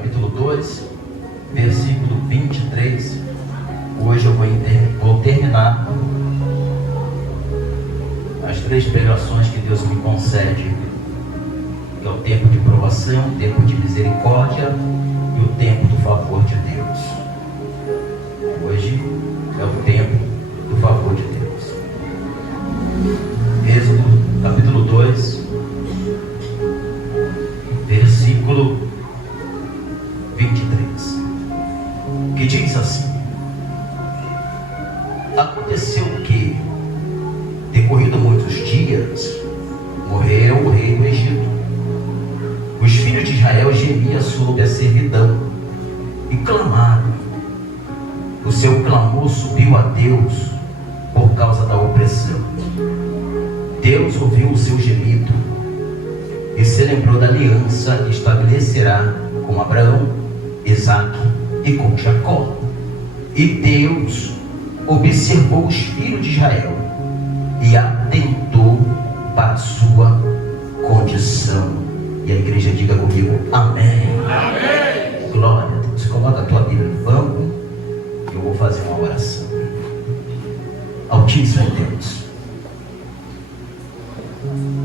capítulo 2, versículo 23. Hoje eu vou terminar as 3 pregações que Deus me concede, que é o tempo de provação, o tempo de misericórdia e o tempo do favor de Deus. Hoje é o tempo do favor de Deus. Êxodo capítulo 2, versículo 23, que diz assim: aconteceu que, decorrido muitos dias, morreu o rei do Egito. Os filhos de Israel gemiam sob a servidão e clamaram. O seu clamor subiu a Deus por causa da opressão. Deus ouviu o seu gemido e se lembrou da aliança que estabelecerá com Abraão, Isaque e com Jacó. E Deus observou os filhos de Israel e atentou para a sua condição. E a igreja diga comigo, amém. Amém. Glória a Deus. Coloca a tua Bíblia no banco e eu vou fazer uma oração. Altíssimo Deus,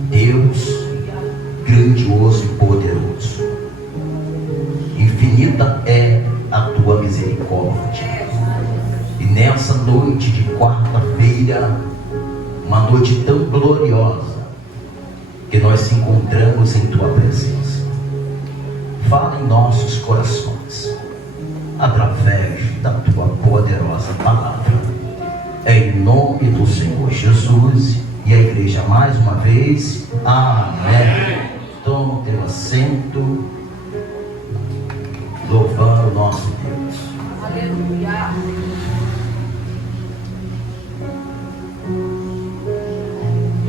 Deus grandioso e poderoso, infinita é a tua misericórdia. E nessa noite de quarta-feira, uma noite tão gloriosa, que nós se encontramos em tua presença, fala em nossos corações, através da tua poderosa palavra, em nome do Senhor Jesus. E a igreja mais uma vez, amém. Toma o teu assento, louvando o nosso Deus. Aleluia.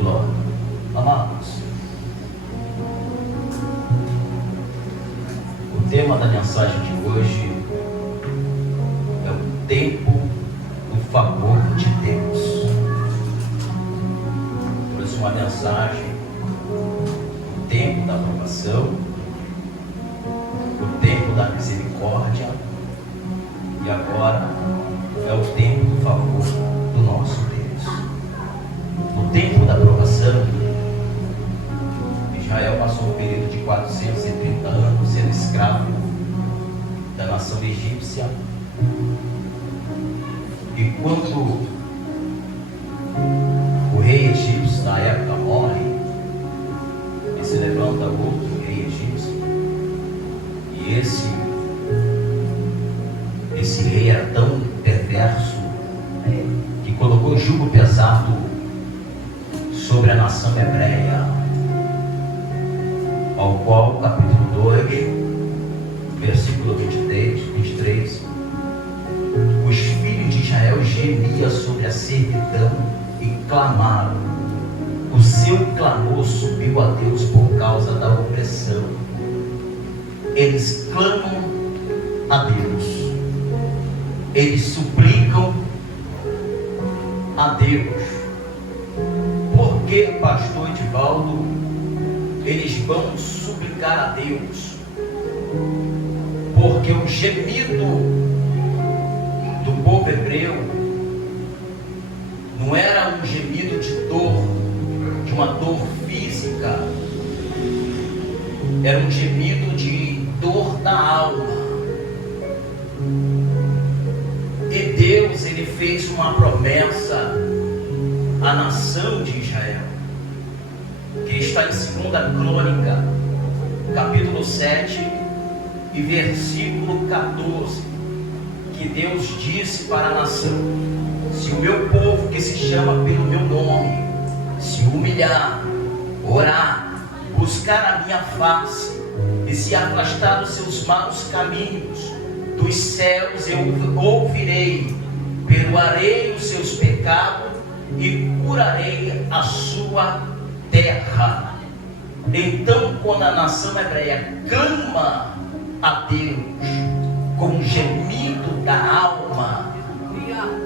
Glória. Amados, o tema da mensagem de hoje é o tempo do favor de Deus. Por isso, uma mensagem: o tempo da aprovação, o tempo da misericórdia, e agora é o tempo do favor do nosso Deus. No tempo da aprovação, Israel passou um período de 430 anos sendo escravo da nação egípcia. E quando o rei egípcio na época morre, e se levanta outro rei egípcio, e esse rei era tão perverso que colocou jugo pesado sobre a nação hebreia, ao qual, capítulo 2, versículo 23, os filhos de Israel gemiam sobre a servidão e clamaram. O seu clamor subiu a Deus por causa da opressão. Eles clamam a Deus, eles suplicam a Deus. Por que, pastor Edivaldo, eles vão suplicar a Deus? Porque o gemido do povo hebreu não era um gemido de dor, de uma dor física, era um gemido de dor da alma. E Deus, ele fez uma promessa à nação de Israel, que está em 2 Crônica, capítulo 7 e versículo 14, que Deus disse para a nação: se o meu povo, que se chama pelo meu nome, se humilhar, orar, buscar a minha face e se afastar dos seus maus caminhos, dos céus eu ouvirei, perdoarei os seus pecados e curarei a sua terra. Então, quando a nação hebreia clama a Deus com um gemido da alma,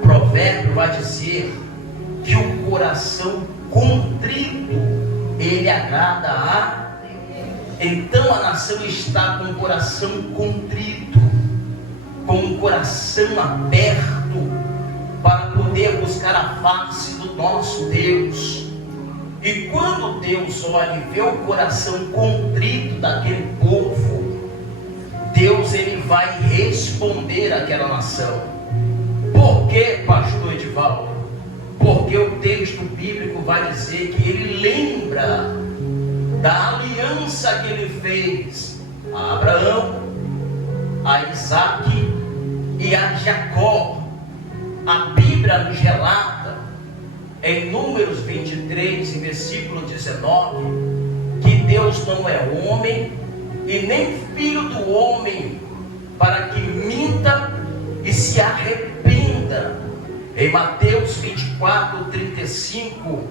Provérbio vai dizer que o coração contrito ele agrada a Então a nação está com o coração contrito, com o coração aberto, para poder buscar a face do nosso Deus. E quando Deus olha e vê o coração contrito daquele povo, Deus ele vai responder àquela nação. Por que, pastor Edivaldo? Porque o texto bíblico vai dizer que ele lembra da aliança que ele fez a Abraão, a Isaque e a Jacó. A Bíblia nos relata em Números 23, em versículo 19, que Deus não é homem e nem filho do homem para que minta e se arrependa. Em Mateus 24, 35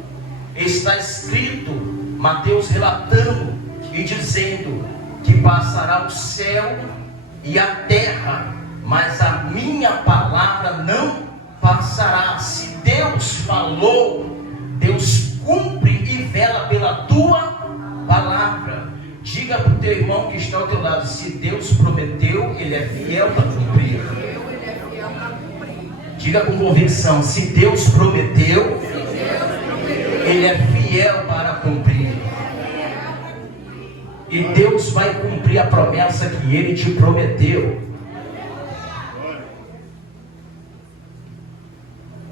está escrito, Mateus relatando e dizendo que passará o céu e a terra, mas a minha palavra não passará. Se Deus falou, Deus cumpre e vela pela tua palavra. Diga para o teu irmão que está ao teu lado: se Deus prometeu, Ele é fiel para cumprir. Diga com convicção: se Deus prometeu, Ele é fiel para cumprir. E Deus vai cumprir a promessa que Ele te prometeu.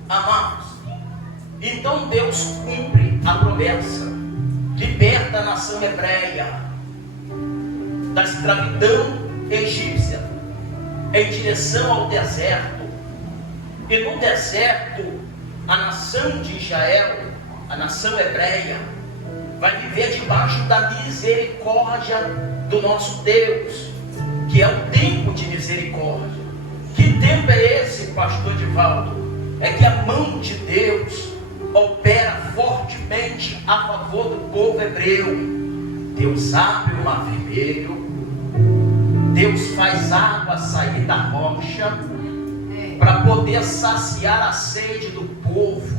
Amados, então Deus cumpre a promessa, liberta a nação hebreia da escravidão egípcia em direção ao deserto. E no deserto, a nação de Israel, a nação hebreia, vai viver debaixo da misericórdia do nosso Deus, que é o tempo de misericórdia. Que tempo é esse, pastor Edivaldo? É que a mão de Deus opera fortemente a favor do povo hebreu. Deus abre o mar vermelho, Deus faz água sair da rocha, para poder saciar a sede do povo.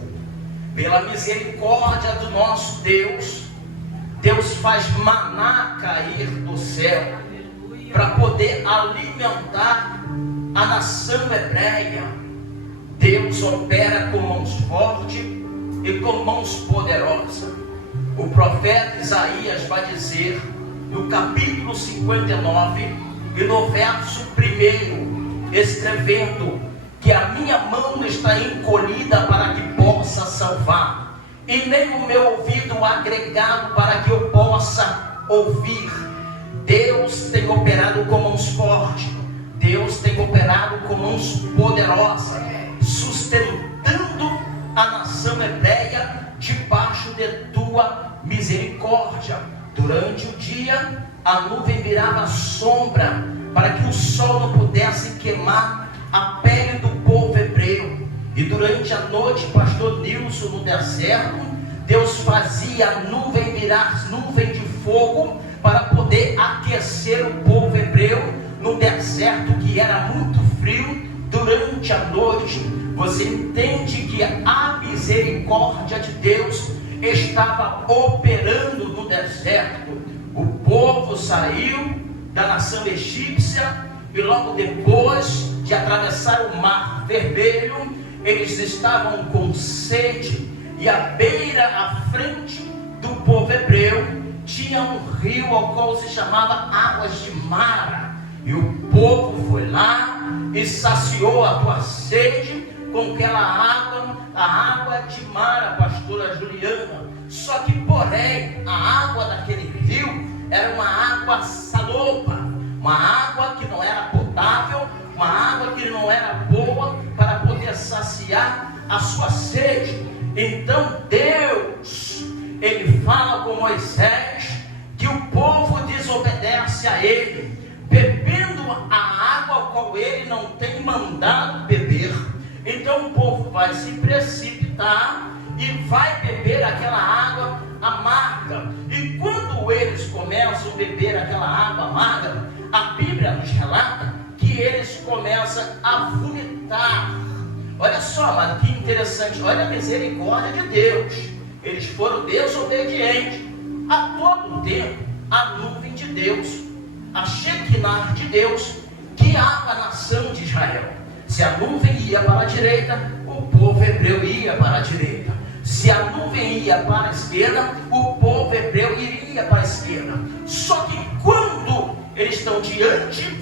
Pela misericórdia do nosso Deus, Deus faz maná cair do céu, para poder alimentar a nação hebreia. Deus opera com mãos fortes e com mãos poderosas. O profeta Isaías vai dizer, no capítulo 59 e no verso 1, escrevendo que a minha mão está encolhida para que possa salvar, e nem o meu ouvido agregado para que eu possa ouvir. Deus tem operado com mãos fortes, Deus tem operado com mãos poderosas, sustentando a nação hebreia debaixo de tua misericórdia. Durante o dia, a nuvem virava sombra para que o sol não pudesse queimar a pele do povo hebreu. E durante a noite, pastor Nilson, no deserto, Deus fazia a nuvem virar nuvem de fogo para poder aquecer o povo hebreu no deserto que era muito frio durante a noite. Você entende que a misericórdia de Deus estava operando no deserto. O povo saiu da nação egípcia e logo depois de atravessar o mar vermelho, eles estavam com sede, e à beira, à frente do povo hebreu, tinha um rio ao qual se chamava Águas de Mara, e o povo foi lá e saciou a tua sede com aquela água, a água de Mara, pastora Juliana. Só que porém, a água daquele rio era uma água salopa, uma água que não era potável, uma água que não era boa para poder saciar a sua sede. Então Deus, Ele fala com Moisés que o povo desobedece a Ele, bebendo a água a qual Ele não tem mandado beber. Então o povo vai se precipitar e vai beber aquela água amarga. E quando eles começam a beber aquela água amarga, a Bíblia nos relata que eles começam a vomitar. Olha só, mas que interessante, olha a misericórdia de Deus. Eles foram desobedientes a todo tempo. a nuvem de Deus, a Shekinah de Deus, guiava a nação de Israel. Se a nuvem ia para a direita, o povo hebreu ia para a direita. Se a nuvem ia para a esquerda, o povo hebreu iria para a esquerda. Só que quando eles estão diante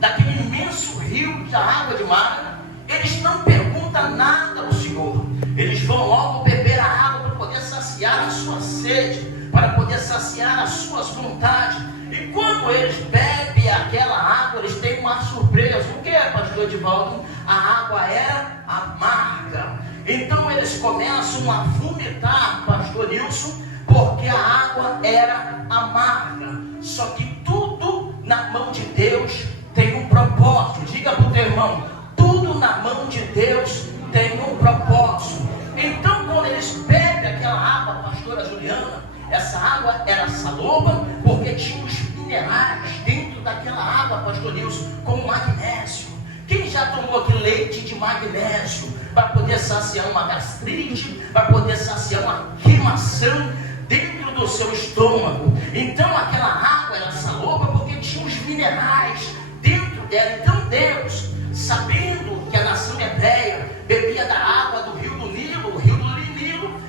daquele imenso rio da água de Mara, eles não perguntam nada ao Senhor. Eles vão logo beber a água para poder saciar a sua sede, para poder saciar as suas vontades. E quando eles bebem aquela água, eles têm uma surpresa. O que é, pastor Edivaldo? A água era amarga. Então eles começam a vomitar, pastor Nilson, porque a água era amarga. Só que tudo na mão de Deus tem um propósito. Diga para o teu irmão, tudo na mão de Deus tem um propósito. Então quando eles bebem aquela água, pastora Juliana, essa água era saloba, porque tinha os minerais dentro daquela água, pastor Nilson, como magnésio. Quem já tomou aquele leite de magnésio para poder saciar uma gastrite, para poder saciar uma queimação dentro do seu estômago? Então aquela água era saloba porque tinha os minerais dentro dela. Então Deus, sabendo que a nação hebreia bebia da água do rio do Nilo,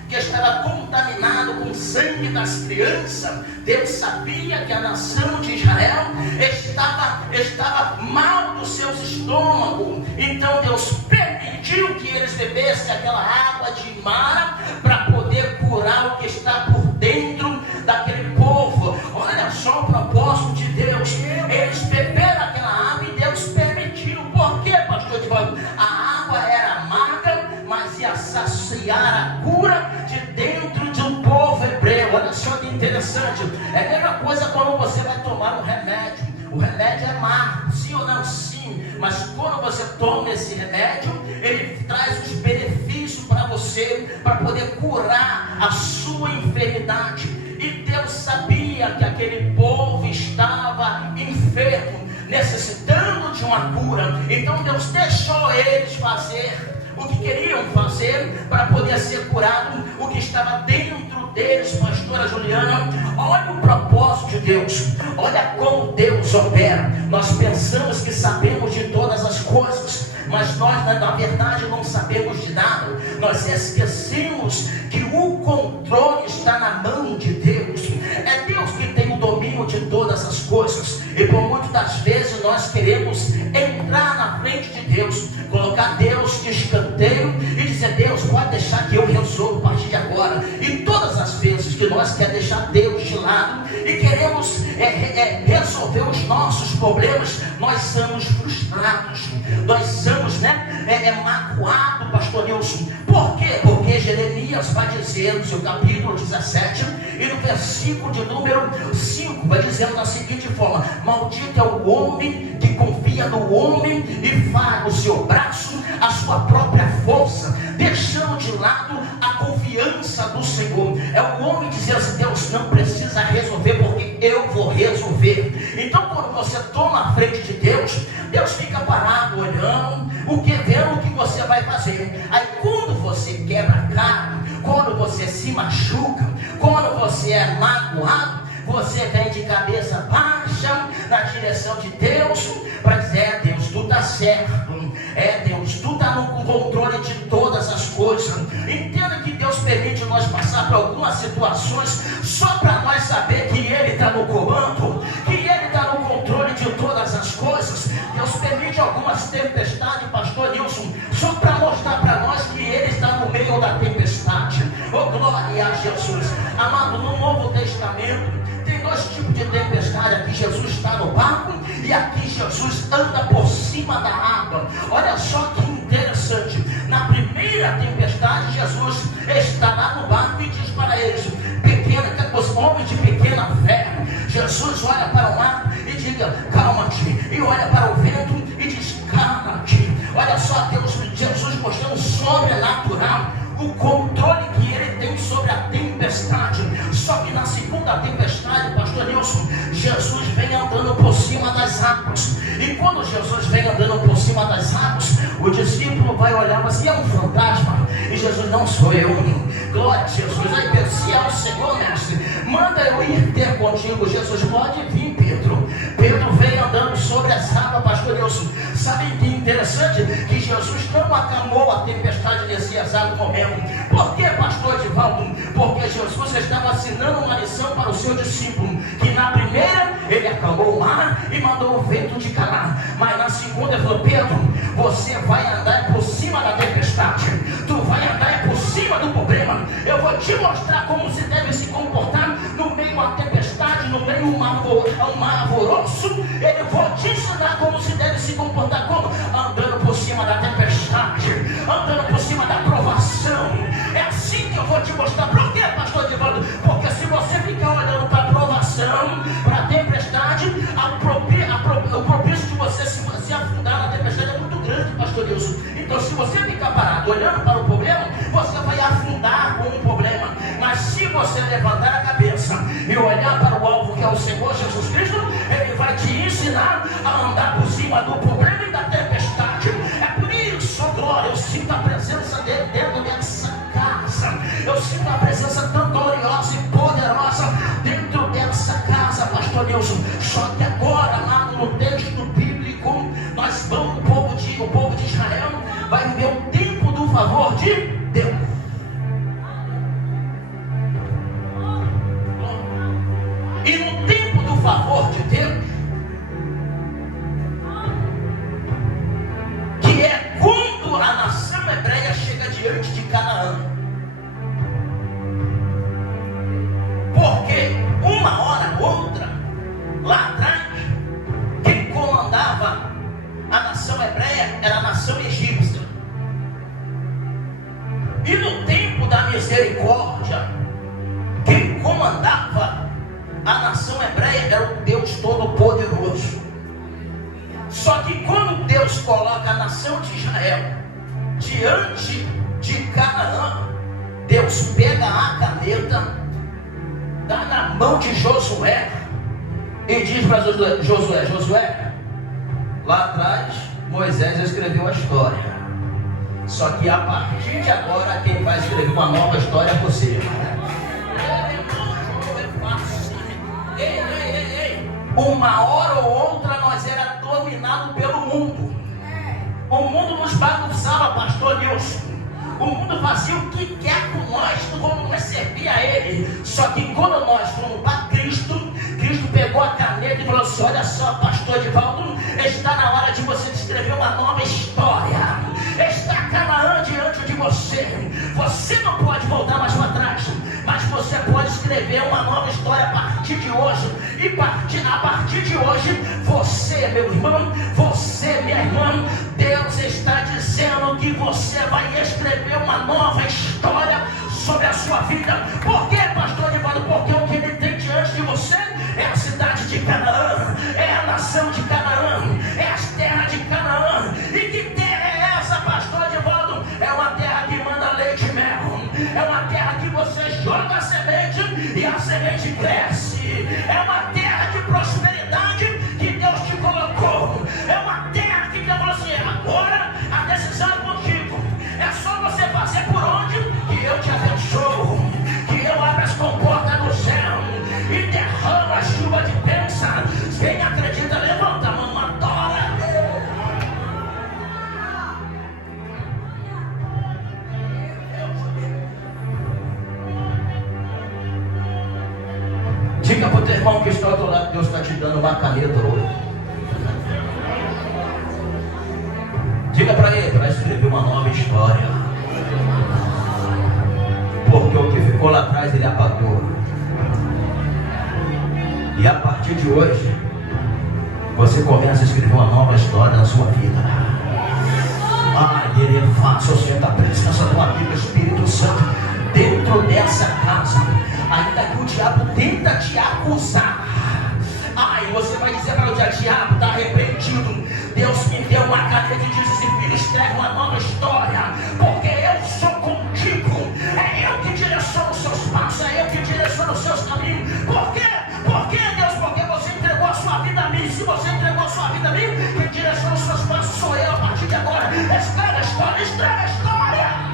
que estava contaminado com o sangue das crianças, Deus sabia que a nação de Israel estava mal dos seus estômagos. Então Deus permitiu que eles bebessem aquela água de Mara para poder curar o que está por dentro daquele povo. Olha só o propósito de Deus. Eles beberam aquela água e Deus permitiu. Por quê, pastor Edivaldo? A água era amarga, mas ia saciar a cura de dentro de um povo hebreu. Olha só que interessante. É a mesma coisa quando você vai tomar um remédio. O remédio é amargo, sim ou não? Sim. Mas quando você toma esse remédio, ele traz os benefícios para você, para poder curar a sua enfermidade. E Deus sabia que aquele povo estava enfermo, necessitando de uma cura. Então Deus deixou eles fazer o que queriam fazer para poder ser curado o que estava dentro deles, pastora Juliana. Olha o propósito de Deus, olha como Deus opera. Nós pensamos que sabemos de todas as coisas, mas nós na verdade não sabemos de nada. Nós esquecemos que o controle está na mão de Deus. É Deus que tem o domínio de todas as coisas. E por muitas das vezes nós queremos entrar na frente de Deus, colocar Deus de escanteio e dizer: Deus, pode deixar que eu resolvo a partir de agora. E todas as vezes que nós queremos deixar Deus de lado e queremos resolver os nossos problemas, nós somos frustrados, nós somos magoados, pastor Nilson. Por quê? Porque Jeremias vai dizer no seu capítulo 17 e no versículo de número 5, vai dizendo da seguinte forma: maldito é o homem que confia no homem e faz o seu braço a sua própria força, deixando de lado a confiança do Senhor. É o homem dizer assim: Deus não precisa resolver, porque eu vou resolver. Então quando você toma a frente de Deus, Deus fica parado olhando vendo o que você vai fazer. Aí quando você quebra a cara, quando você se machuca, quando você é magoado, você vem de cabeça baixa na direção de Deus para dizer: Deus, tu está certo, Deus, tu está no controle de todas as coisas. Entenda que Deus permite nós passar por algumas situações só para nós saber que Ele está no comando, que Ele está no controle de todas as coisas. Deus permite algumas tempestades, pastor Nilson, só para mostrar para nós que Ele está no meio da tempestade. Oh, glória a Jesus. Amado, no Novo Testamento tem dois tipos de tempestade. Aqui Jesus está no barco e aqui Jesus anda por cima da água. Olha só que interessante. Na primeira tempestade, Jesus está lá no barco e diz para eles: os homens de pequena fé. Jesus olha para o mar e diga: calma-te. E olha para o vento e diz: calma-te. Olha só, Jesus mostrando sobrenatural o controle que Ele tem sobre a tempestade. Só que na segunda tempestade, pastor Nilson, Jesus vem andando por cima das águas. E quando Jesus vem andando por cima das águas, o discípulo vai olhar, mas é um fantasma? E Jesus: não sou eu. Glória a Jesus. Aí se é o Senhor, mestre, manda eu ir ter contigo. Jesus, pode vir, Pedro. Pedro veio andando sobre as águas, pastor Nilson. Sabe que interessante? Que Jesus não acalmou a tempestade nesse exato momento. Por que, pastor Edivaldo? Porque Jesus estava ensinando uma lição para o seu discípulo. Que na primeira ele acalmou o mar e mandou o vento de calar. Mas na segunda ele falou: Pedro, você vai andar por cima da tempestade. Tu vai andar por cima do problema. Eu vou te mostrar como se deve se comportar no meio da tempestade, no meio do mar alvoroço. Eu vou te ensinar como se deve se comportar, como? Andando por cima da tempestade, andando por cima da provação. É assim que eu vou te mostrar. Por quê, pastor Edivaldo? Porque se você ficar olhando para a provação, para a tempestade, o propício de você se afundar na tempestade é muito grande, pastor Nilson. Então, se você ficar parado olhando para o problema, você vai afundar com o problema. Mas se você levantar a cabeça e olhar para o alvo, que é o Senhor Jesus Cristo, Ele vai te ensinar a andar por cima do problema e da tempestade. É por isso, glória, eu sinto a presença dele dentro dessa casa. Eu sinto a presença tão gloriosa e poderosa dentro dessa casa, pastor Nilson. Só que agora, lá no texto bíblico, nós vamos, o povo de Israel vai viver o tempo do favor de Deus. E no tempo do favor de Deus, que é quando a nação hebreia chega diante de Canaã. Porque uma hora ou outra, lá atrás, quem comandava a nação hebreia era a nação egípcia. E no tempo da misericórdia, quem comandava a nação hebreia era o Deus Todo-Poderoso. Só que quando Deus coloca a nação de Israel diante de Canaã, Deus pega a caneta, dá na mão de Josué e diz para Josué: Josué, lá atrás Moisés escreveu a história. Só que a partir de agora quem vai escrever uma nova história é você. Uma hora ou outra nós era dominado pelo mundo. O mundo nos bagunçava, pastor Nilson. O mundo fazia o que quer com nós, como nós servia a Ele. Só que quando nós fomos para Cristo, Cristo pegou a caneta e falou assim: olha só, pastor Edivaldo, está na hora de você escrever uma nova história. Está Canaã diante de você. Você não pode voltar mais para trás, mas você pode escrever uma nova história a partir de hoje. E a partir de hoje, você, meu irmão, você, minha irmã, Deus está dizendo que você vai escrever uma nova história sobre a sua vida. Por quê, pastor Edivaldo? Porque o que Ele tem diante de você é a cidade de Canaã, é a nação de Canaã, é as terras de Canaã. E que terra é essa, pastor Edivaldo? É uma terra que manda leite e mel. É uma terra que você joga a semente e a semente cresce. É uma terra de prosperidade que Deus te colocou. É uma terra que Deus falou assim: agora a decisão é contigo. É só você fazer por onde que eu te abençoo, que eu abro as comportas do céu e derramo a chuva de bênção. Quem acredita, levanta a mão, adora. Diga para o teu irmão que está ao teu lado: Deus está te dando uma caneta hoje. Diga para ele: vai escrever uma nova história. Porque o que ficou lá atrás Ele apagou. E a partir de hoje, você começa a escrever uma nova história na sua vida. Ele faça a presença do amigo Espírito Santo dentro dessa casa. Ainda que o diabo tenta te acusar, você vai dizer para o diabo: está arrependido. Deus me deu uma caneta e disse assim: filho, escreve uma nova história, porque eu sou contigo. É eu que direciono os seus passos, é eu que direciono os seus caminhos. Por quê? Por quê, Deus? Porque você entregou a sua vida a mim. Se você entregou a sua vida a mim, quem direciona os seus passos sou eu a partir de agora. Escreve a história, escreve a história.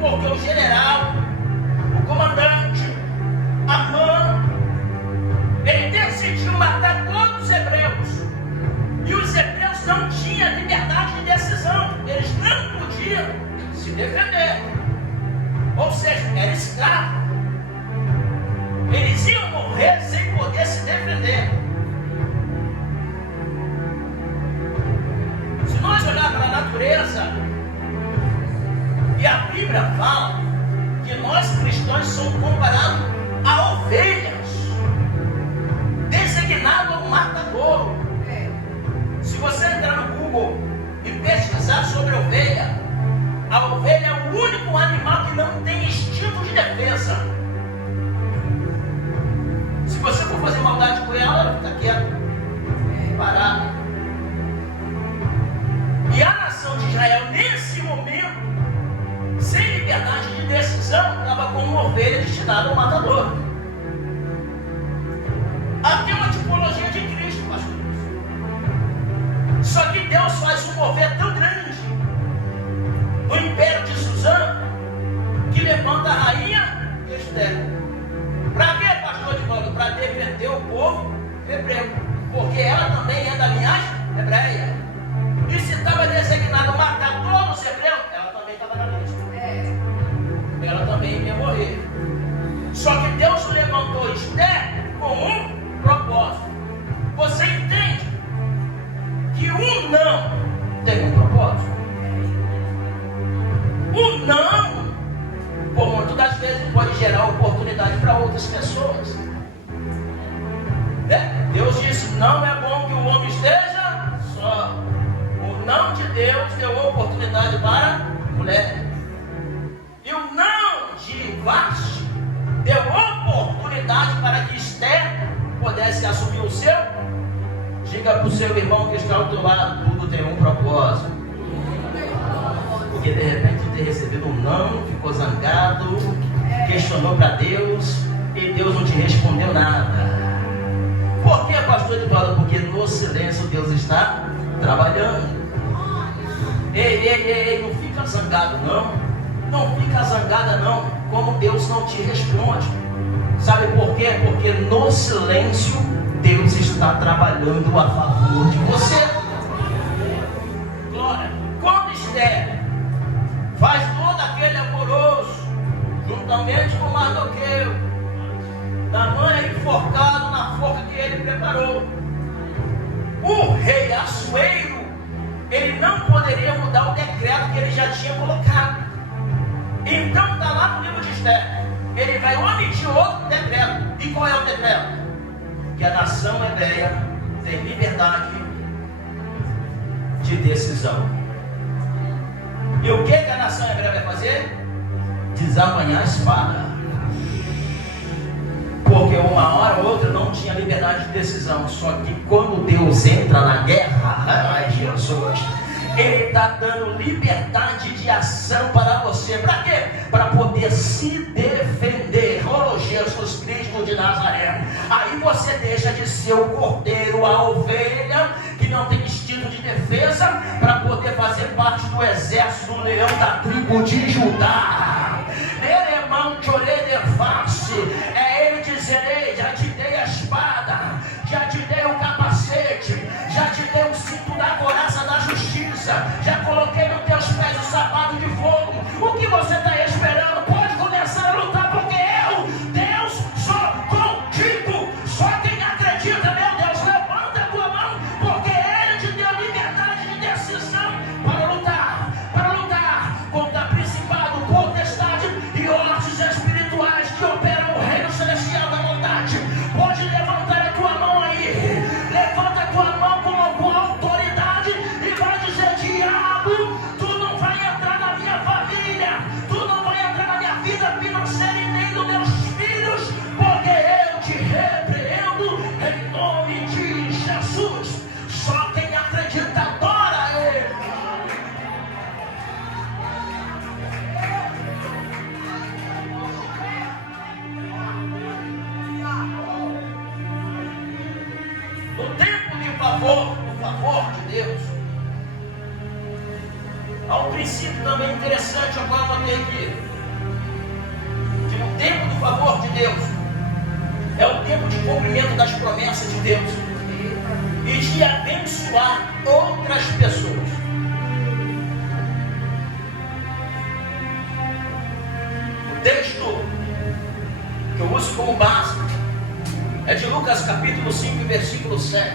porque o general, o comandante, Amã, ele decidiu matar todos os hebreus. E os hebreus não tinham liberdade de decisão. Eles não podiam se defender. Ou seja, era escravo. Eles iam morrer sem poder se defender. Se nós olharmos para a natureza, e a Bíblia fala que nós cristãos somos comparados a ovelhas, designado ao matadouro. Se você entrar no Google e pesquisar sobre a ovelha é o único animal que não tem instinto de defesa. Se você for fazer maldade com ela, ela fica quieta, parada. E a nação de Israel, nesse momento, sem liberdade de decisão, estava como uma ovelha destinada ao matador. Aqui é uma tipologia de Cristo, pastor. Só que Deus faz um mover tão grande no império de Suzã, que levanta a rainha Esther. Para quê, pastor de Paulo? Para defender o povo hebreu, porque ela também é da linhagem hebreia. E se estava designado matar todos os hebreus, ela também estava na lista. Ela também ia morrer. Só que Deus levantou Esther com um propósito. Você entende que um não tem um propósito? O não, por muitas das vezes, pode gerar oportunidade para outras pessoas. Deus disse: não é bom que o homem esteja só. O não de Deus deu oportunidade para a mulher. E o não de Vasti deu oportunidade para que Esther pudesse assumir o seu. Diga para o seu irmão que está ao teu lado: tudo tem um propósito. Porque de repente ter recebido um não, ficou zangado, questionou para Deus e Deus não te respondeu nada. Por que, pastor de Paulo? Porque no silêncio Deus está trabalhando. Ei, não fica zangado não. Não fica zangada não, como Deus não te responde. Sabe por quê? Porque no silêncio Deus está trabalhando a favor de você. Glória. Quando Esther faz todo aquele alvoroço, juntamente com Mardoqueu, Namã é enforcado na forca que ele preparou. O rei Assuero, ele não poderia mudar o decreto que ele já tinha colocado. Então está lá no livro de Esther, ele vai omitir outro decreto. E qual é o decreto? Que a nação hebreia tem liberdade de decisão. E o que a nação hebreia vai fazer? Desamanhar a espada. Porque uma hora ou outra não tinha liberdade de decisão. Só que quando Deus entra na guerra, ai Jesus, Ele está dando liberdade de ação para você. Para quê? Para poder se defender. Oh Jesus Cristo de Nazaré. Aí você deixa de ser o cordeiro, a ovelha que não tem instinto de defesa, para poder fazer parte do exército do leão da tribo de Judá. Eremão de Oredeface. É ele dizendo: ei, já te dei a espada, já te dei o capacete, já te dei o cinto da couraça da justiça, já coloquei nos teus pés o sapato de fogo. O que você está esperando? Pode começar a lutar, porque eu, Deus, sou contigo. Só quem acredita, meu Deus, levanta a tua mão, porque Ele te deu liberdade de decisão para lutar contra principado, potestade e hostes espirituais que operam o reino celestial da bondade. Pode levantar a tua mão aí, levanta a tua mão com autoridade e vai dizer: diabo, tu não vai entrar na minha família, tu não vai entrar na minha vida financeira e nem dos meus filhos, porque eu te repreendo em nome de Jesus. Só quem acredita adora Ele. No tempo do favor de Deus, ao princípio princípio também interessante, agora eu notei aqui, que no tempo do favor de Deus, é o tempo de cumprimento das promessas de Deus e de abençoar outras pessoas. O texto que eu uso como base é de Lucas capítulo 5, versículo 7,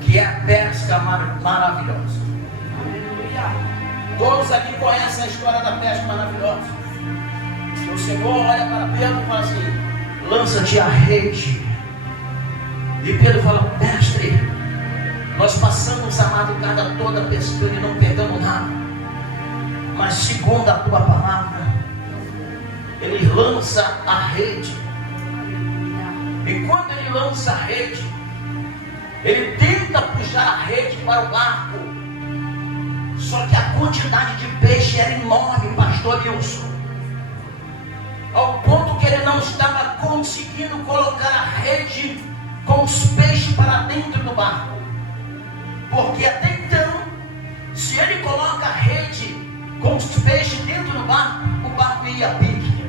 que é a pesca maravilhosa. Todos aqui conhecem a história da pesca maravilhosa. O Senhor olha para Pedro e fala assim: lança-te a rede. E Pedro fala: mestre, nós passamos a madrugada toda pescando e não pegamos nada, mas segundo a tua palavra, ele lança a rede. E quando ele lança a rede, ele tenta puxar a rede para o barco, só que a quantidade de peixe era enorme, pastor Wilson, ao ponto que ele não estava conseguindo colocar a rede com os peixes para dentro do barco. Porque até então, se ele coloca a rede com os peixes dentro do barco, o barco ia a pique,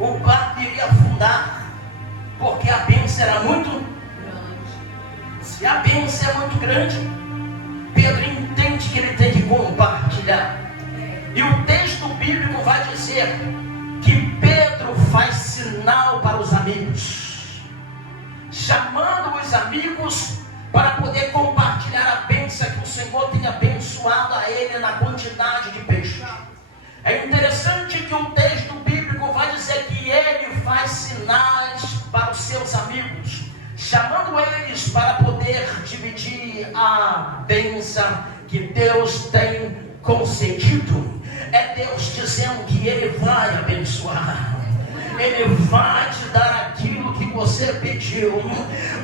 o barco iria afundar, porque a bênção era muito grande. Se a bênção é muito grande, Pedro entende que ele tem que compartilhar. E o texto bíblico vai dizer que Pedro faz sinal para os amigos, chamando os amigos para poder compartilhar a bênção que o Senhor tem abençoado a ele na quantidade de peixe. É interessante que o texto bíblico vai dizer que ele faz sinais para os seus amigos, chamando eles para poder dividir a bênção que Deus tem concedido. É Deus dizendo que Ele vai abençoar, Ele vai te dar aquilo que você pediu,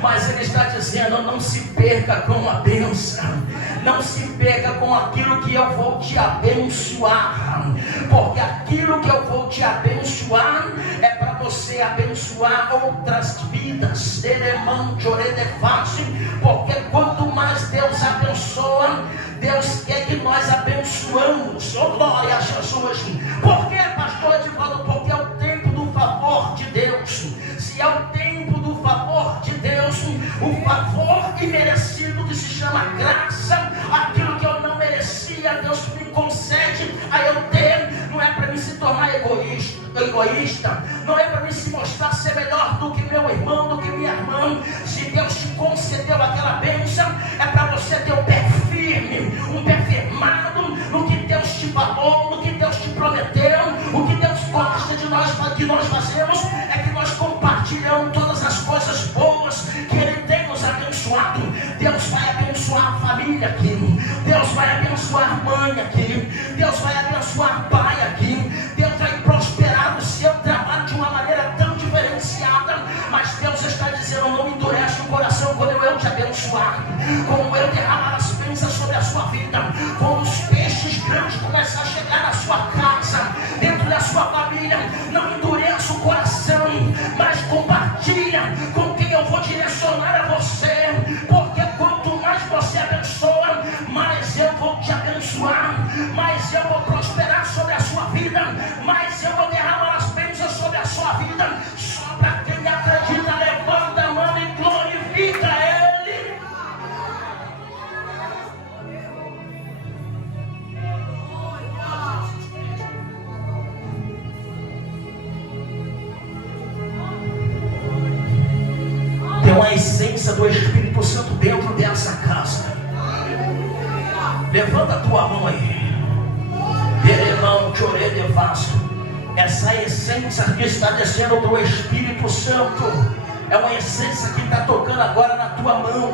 mas Ele está dizendo: não se perca com a bênção, não se perca com aquilo que eu vou te abençoar, porque aquilo que eu vou te abençoar é para você abençoar outras vidas. Porque quanto mais Deus abençoa, Deus quer que nós abençoamos. Oh, glória a Jesus. Por que, pastor Edivaldo? Porque é o tempo do favor de Deus. Se é o tempo do favor de Deus, o favor imerecido que se chama graça, aquilo que eu não merecia, Deus me concede a eu ter. Não é para mim se tornar egoísta, não é para mim se mostrar ser melhor do que meu irmão, do que minha irmã. Se Deus te concedeu aquela bênção, é para você ter o pé firme, um pé firmado no que Deus te falou, no que Deus te prometeu. O que Deus gosta de nós, que nós fazemos, é que nós compartilhamos todas as coisas boas que Ele tem nos abençoado. Deus vai abençoar a família aqui, Deus vai abençoar a mãe aqui, Deus vai abençoar o pai aqui, Deus vai prosperar o seu trabalho de uma maneira tão diferenciada. Mas Deus está dizendo: não endurece o coração quando eu te abençoar, quando eu derramar as bênçãos sobre a sua vida, quando os peixes grandes começar a chegar na sua casa, dentro da sua família. Não endureça o coração, mas compartilha com quem eu vou direcionar a você, porque quanto mais você abençoa, mais eu vou te abençoar, mais eu vou prosperar sobre a sua vida, mais eu vou derramar as bênçãos sobre a sua vida. Só para quem acredita, levanta a mão e glorifica Ele. Tem uma essência do Espírito Santo dentro dessa casa. Levanta a tua mão aí. Essa essência que está descendo do Espírito Santo é uma essência que está tocando agora na tua mão.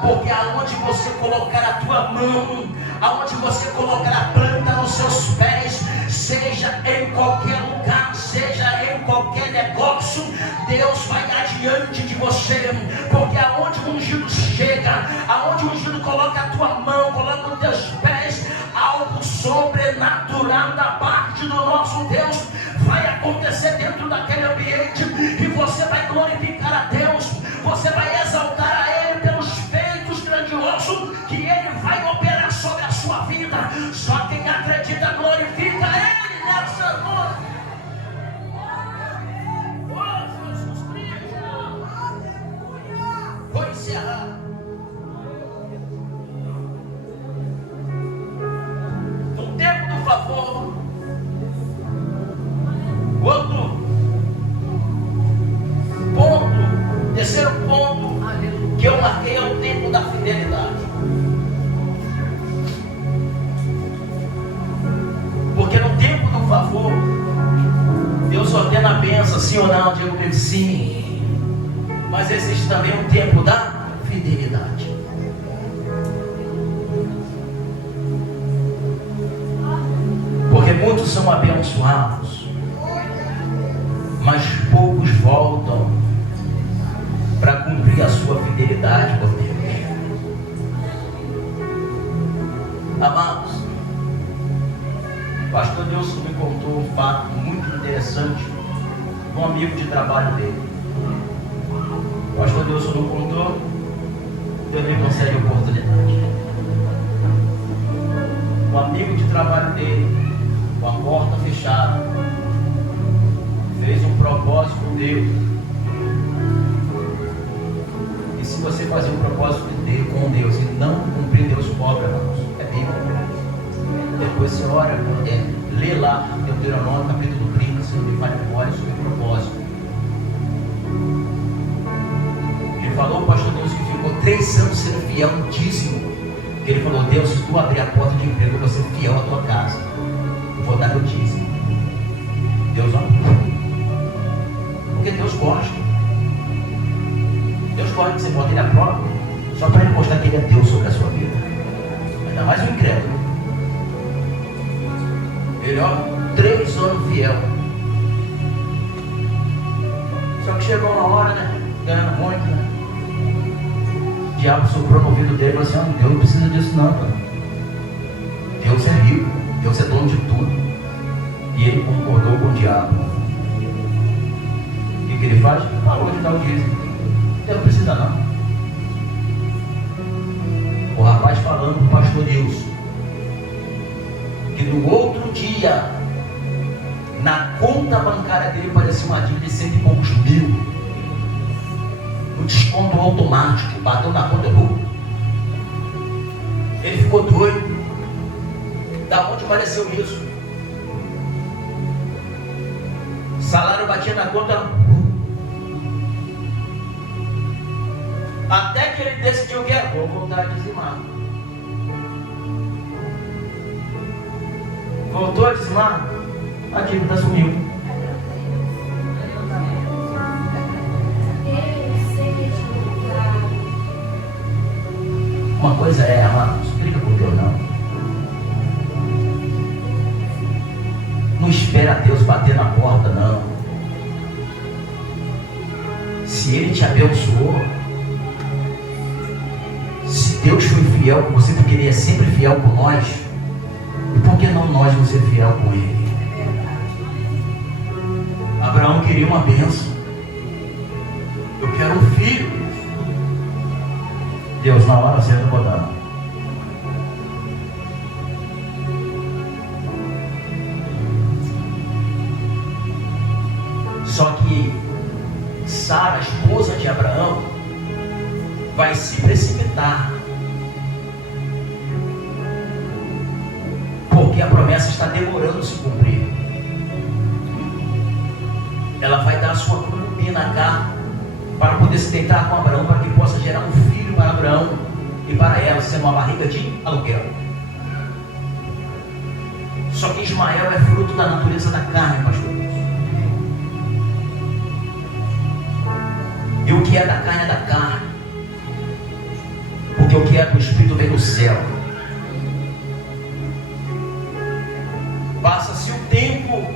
Porque aonde você colocar a tua mão, aonde você colocar a planta nos seus pés, seja em qualquer lugar, seja em qualquer negócio, Deus vai adiante de você. Porque aonde o ungido chega, aonde o ungido coloca a tua mão, coloca os teus pés, algo sobrenatural da parte do nosso Deus vai acontecer dentro daquele ambiente, e você vai glorificar a Deus, você vai exaltar a Ele pelos feitos grandiosos que Ele vai operar sobre a sua vida. Só quem ordena a bênção, sim ou não? Digo comigo, sim. Mas existe também um tempo da fidelidade. Porque muitos são abençoados, mas poucos voltam para cumprir a sua fidelidade com Deus. Amados, o pastor Nilson me contou um fato muito interessante de um amigo de trabalho dele. O pastor Nilson não contou, Deus me concede a oportunidade. Um amigo de trabalho dele, com a porta fechada, fez um propósito com Deus. E se você fazer um propósito com Deus e não cumprir, Deus cobra, irmãos. É Bíblia. Depois você ora, lê lá Deuteronômio capítulo 30, se não me falha a memória, sobre o propósito. Ele falou, o pastor Deus, que ficou 3 anos sendo fiel no dízimo. Ele falou, Deus, se tu abrir a porta de emprego, eu vou ser fiel à tua casa. Eu vou dar o dízimo. Deus não. Porque Deus gosta. Deus gosta que você bota ele à prova, só para ele mostrar que ele é Deus sobre a sua vida. Ainda mais um incrédulo. Ele, 3 anos fiel. Só que chegou uma hora, né? Ganhando muito, né? O diabo soprou no ouvido dele e falou assim: Deus não precisa disso não, cara. Deus é rico, Deus é dono de tudo. E ele concordou com o diabo. O que ele faz? Parou de dar o dízimo. Deus não precisa não. O rapaz falando para o pastor Nilson que no outro dia, na conta bancária dele, parecia uma dívida de 100 e poucos mil. O desconto automático, bateu na conta do. Ele ficou doido. Da onde apareceu isso? O salário batia na conta. Até que ele decidiu que vou voltar a dizimar. Voltou a dizimar, a dívida sumiu. Uma coisa é, amados, briga com Deus não. Não espera Deus bater na porta, não. Se Ele te abençoou, se Deus foi fiel com você, porque Ele é sempre fiel com nós, e por que não nós vamos ser fiel com Ele? Abraão queria uma bênção. Eu quero um filho. Deus, na hora certa, vou dar. Só que Sara, esposa de Abraão, vai se precipitar, porque a promessa está demorando a se cumprir. Ela vai dar a sua concubina Agar para poder se deitar com Abraão, para que possa gerar um filho para Abraão e para ela, sendo uma barriga de aluguel. Só que Ismael é fruto da natureza da carne, pastor. E o que é da carne é da carne, porque o que é do Espírito vem do céu. Passa-se o tempo,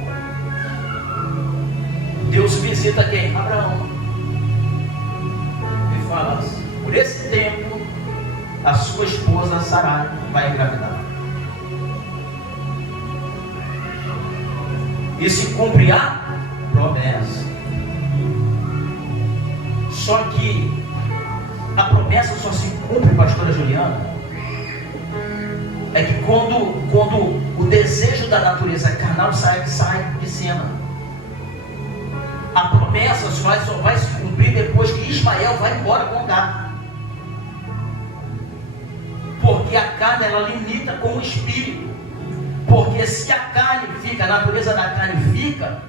Deus visita quem? Abraão. E fala: por esse tempo, a sua esposa Sarai vai engravidar. E se cumpre a promessa. Só que a promessa só se cumpre, pastora Juliana, é que quando o desejo da natureza carnal sai de cena. A promessa só vai se cumprir depois que Ismael vai embora com Agar. Porque a carne, ela limita com o espírito. Porque se a carne fica, a natureza da carne fica,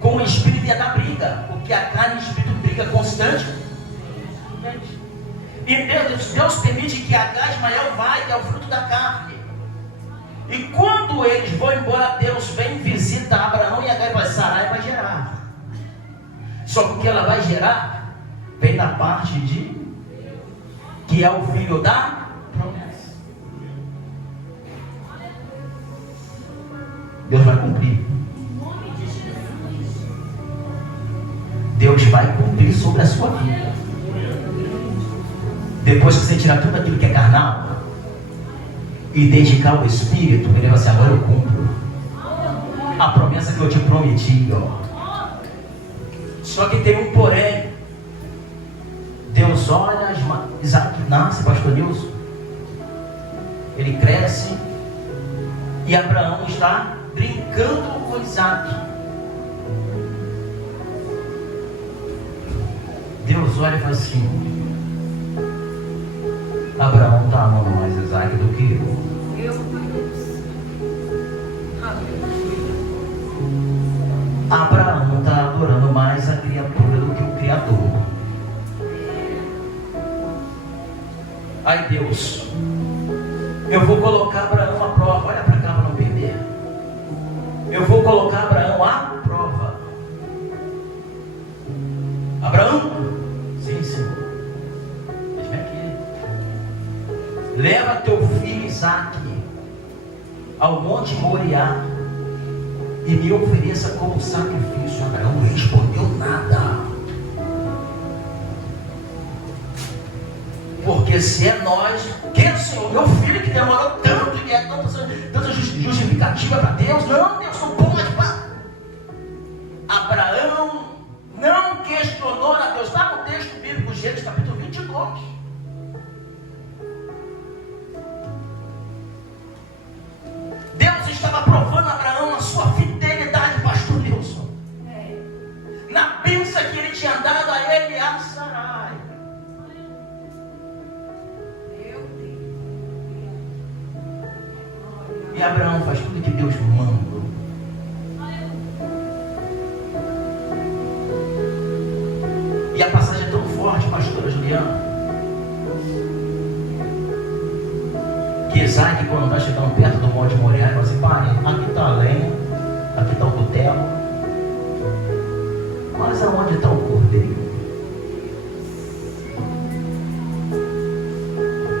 com o espírito ia dar briga. Porque a carne e o espírito briga constante. E Deus permite que Agar, Ismael vai, que é o fruto da carne. E quando eles vão embora, Deus vem, visita Abraão e Agar vai Sarai, vai gerar. Só que o que ela vai gerar vem da parte de que é o filho da promessa. Deus vai cumprir. Deus vai cumprir sobre a sua vida. Depois que você tirar tudo aquilo que é carnal e dedicar ao Espírito, ele vai dizer: agora eu cumpro a promessa que eu te prometi, ó. Só que tem um porém. Deus olha, Isaac nasce, pastor Nilson, ele cresce, e Abraão está brincando com Isaac. Deus olha e fala assim: Abraão está amando mais Isaac do que eu. Abraão está adorando mais a criatura do que o Criador. Aí Deus: eu vou colocar Abraão à prova. Olha para cá para não perder. Eu vou colocar Abraão à prova. Abraão? Sim, Senhor. Vem aqui. Leva teu filho Isaque ao monte Moriá e me ofereça como sacrifício. Abraão não respondeu nada. Porque se é nós, quem é o Senhor? Meu filho que demorou tanto e é tanta justificativa para Deus. Não, Deus não pode. Abraão não questionou a Deus. Está no texto bíblico, Gênesis capítulo 22. Deus estava provando a Abraão a sua fidelidade, pastor Nilson, na bênção que ele tinha dado a ele e a Sarai. E Abraão faz tudo que Deus manda. E a passagem é tão forte, pastora Juliana, que Isaac, quando está chegando perto do monte Moriá, ele fala assim: pai, aqui está a lenha, aqui está o cutelo, mas aonde está o cordeiro?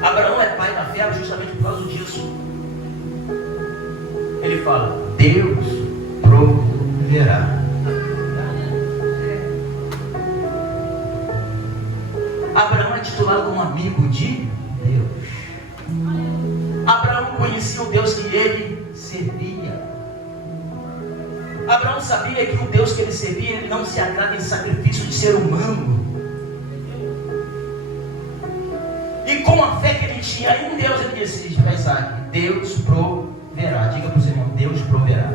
Abraão é pai da fé justamente por causa disso. Ele fala: Deus proverá. Abraão é titulado como amigo de Deus. Abraão conhecia o Deus que ele servia. Abraão sabia que o Deus que ele servia, ele não se agrada em sacrifício de ser humano. E com a fé que ele tinha em Deus, ele disse para Isaac: Deus proverá. Diga para o seu irmão: Deus proverá.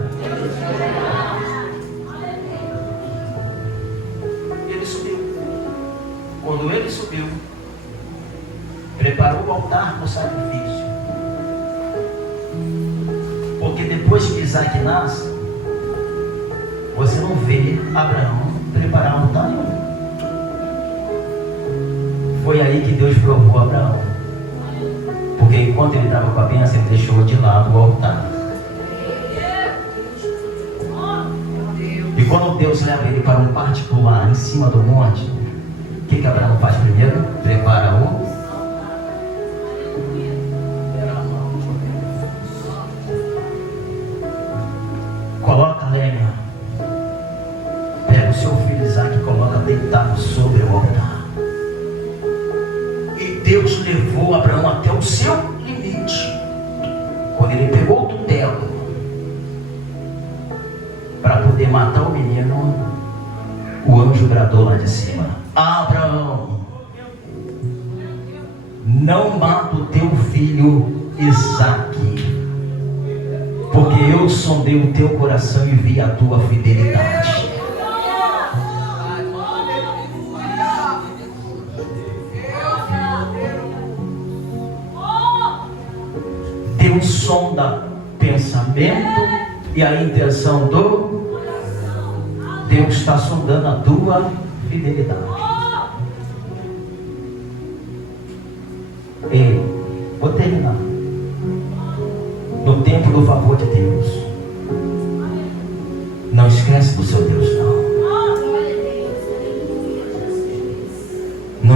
Ele subiu. Quando ele subiu, preparou o altar para o sacrifício. Porque depois que Isaac nasce, você não vê Abraão preparar um altar nenhum. Foi aí que Deus provou Abraão. Porque enquanto ele estava com a bênção, ele deixou de lado o altar. E quando Deus leva ele para um particular em cima do monte, o que Abraão faz primeiro? Prepara o. Coloca a lenha. Pega o seu filho Isaque e coloca deitado sobre o altar. E Deus levou Abraão até o seu limite. Quando ele pegou o tutelo para poder matar o menino, o anjo bradou lá de cima: Abraão, não mata o teu filho Isaque, porque eu sondei o teu coração e vi a tua fidelidade. Deus sonda pensamento e a intenção do. Deus está sondando a tua fidelidade. Ei, vou terminar. No tempo do favor de Deus, não esquece do seu Deus, não.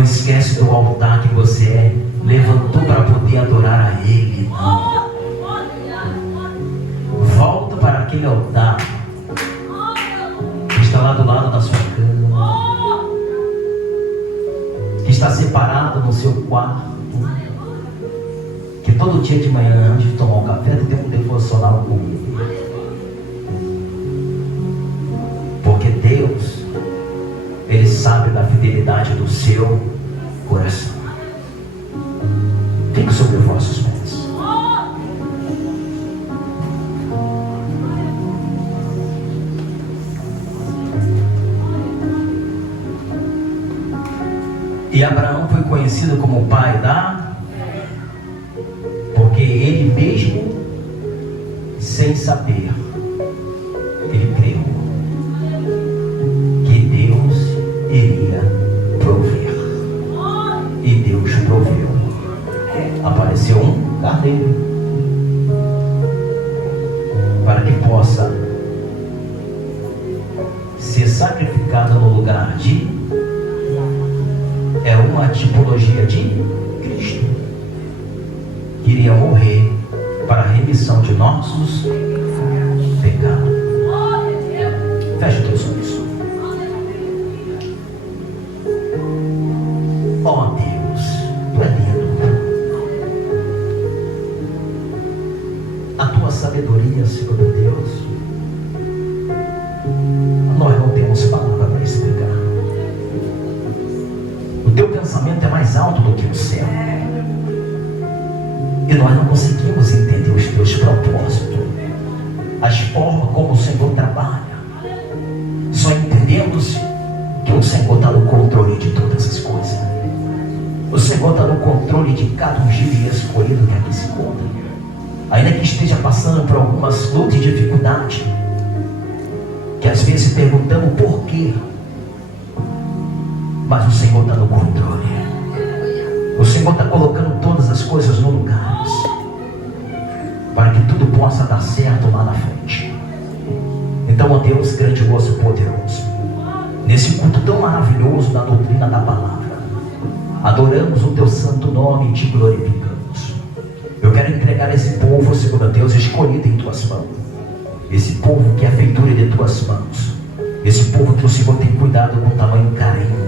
esquece do altar que você levantou para poder adorar a Ele. Volta para aquele altar que está lá do lado da sua cama, que está separado no seu quarto, que todo dia de manhã, antes de tomar um café, tem um devocional comigo. Porque Deus, Ele sabe da fidelidade do seu coração. Fique sobre os vossos pés. E Abraão foi conhecido como o pai da... Porque ele mesmo, sem saber, ele creu que Deus iria prover. E Deus proveu. Apareceu um carneiro para que possa ser sacrificado no lugar de... É uma tipologia de Cristo, que iria morrer para a remissão de nossos pecados. Feche os teus olhos. Ó Deus, Tu é lindo. A Tua sabedoria, Senhor Deus, nós não temos palavra para explicar. O Teu pensamento é mais alto do que o céu. E nós não conseguimos entender os Teus propósitos, as formas como o Senhor trabalha. Só entendemos que o Senhor está no controle de todas as coisas. O Senhor está no controle de cada ungível escolhido que aqui se encontra. Ainda que esteja passando por algumas lutas e dificuldades, que às vezes perguntamos por quê, mas o Senhor está no controle. O Senhor está colocando todas as coisas no lugar, para que tudo possa dar certo lá na frente. Então, ó Deus grandioso e poderoso, nesse culto tão maravilhoso da doutrina da palavra, adoramos o Teu santo nome e Te glorificamos. Eu quero entregar esse povo, Senhor Deus, escolhido em Tuas mãos. Esse povo que é feitura de Tuas mãos. Esse povo que o Senhor tem cuidado com tamanho carinho.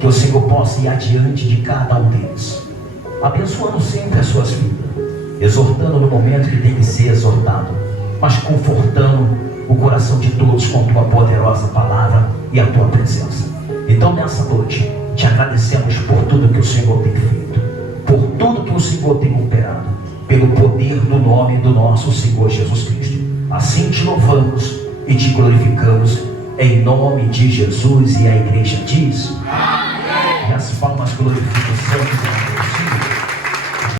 Que o Senhor possa ir adiante de cada um deles, abençoando sempre as suas vidas, exortando no momento que tem que ser exortado, mas confortando o coração de todos com Tua poderosa palavra e a Tua presença. Então nessa noite, Te agradecemos por tudo que o Senhor tem feito, por tudo que o Senhor tem operado, pelo poder do nome do nosso Senhor Jesus Cristo. Assim Te louvamos e Te glorificamos, em nome de Jesus. E a igreja diz... E as palmas glorificam o santo de Deus.